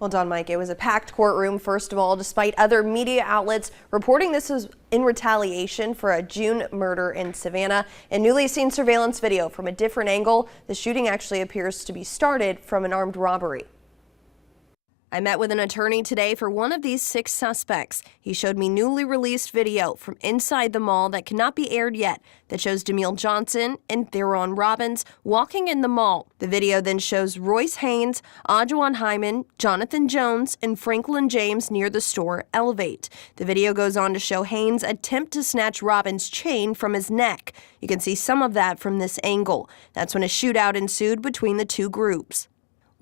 Well done, Mike. It was a packed courtroom, first of all, despite other media outlets reporting this was in retaliation for a June murder in Savannah. In newly seen surveillance video from a different angle, the shooting actually appears to be started from an armed robbery. I met with an attorney today for one of these 6 suspects. He showed me newly released video from inside the mall that cannot be aired yet that shows Demille Johnson and Theron Robbins walking in the mall. The video then shows Royce Haynes, Ajuan Hyman, Jonathan Jones, and Franklin James near the store Elevate. The video goes on to show Haynes attempt to snatch Robbins' chain from his neck. You can see some of that from this angle. That's when a shootout ensued between the two groups.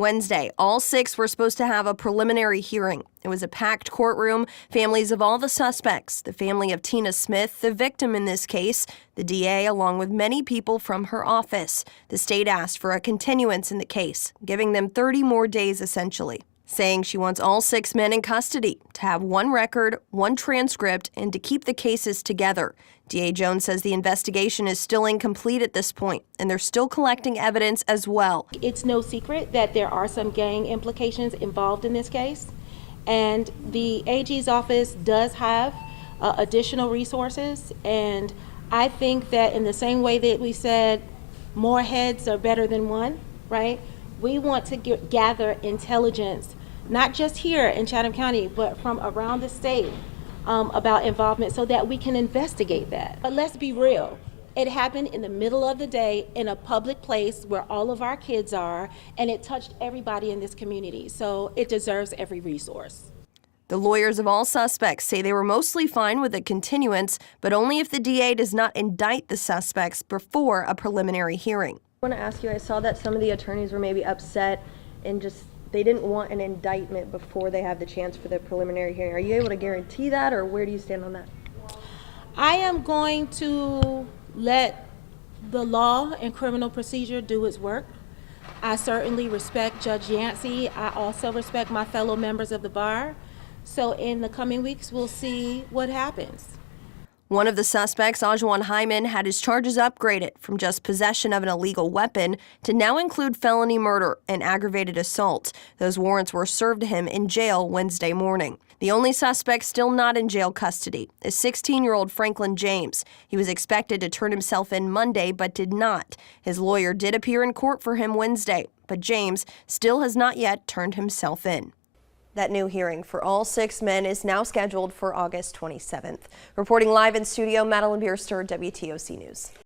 Wednesday, all 6 were supposed to have a preliminary hearing. It was a packed courtroom. Families of all the suspects, the family of Tina Smith, the victim in this case, the DA, along with many people from her office. The state asked for a continuance in the case, giving them 30 more days essentially, saying she wants all 6 men in custody to have one record, one transcript, and to keep the cases together. DA Jones says the investigation is still incomplete at this point, and they're still collecting evidence as well. It's no secret that there are some gang implications involved in this case, and the AG's office does have additional resources, and I think that in the same way that we said more heads are better than one, right? We want to gather intelligence, not just here in Chatham County, but from around the state about involvement so that we can investigate that. But let's be real. It happened in the middle of the day in a public place where all of our kids are, and it touched everybody in this community. So it deserves every resource. The lawyers of all suspects say they were mostly fine with a continuance, but only if the DA does not indict the suspects before a preliminary hearing. I want to ask you, I saw that some of the attorneys were maybe upset and they didn't want an indictment before they have the chance for the preliminary hearing. Are you able to guarantee that, or where do you stand on that? I am going to let the law and criminal procedure do its work. I certainly respect Judge Yancey. I also respect my fellow members of the bar. So in the coming weeks, we'll see what happens. One of the suspects, Ajuan Hyman, had his charges upgraded from just possession of an illegal weapon to now include felony murder and aggravated assault. Those warrants were served to him in jail Wednesday morning. The only suspect still not in jail custody is 16-year-old Franklin James. He was expected to turn himself in Monday, but did not. His lawyer did appear in court for him Wednesday, but James still has not yet turned himself in. That new hearing for all 6 men is now scheduled for August 27th. Reporting live in studio, Madeline Bierster, WTOC News.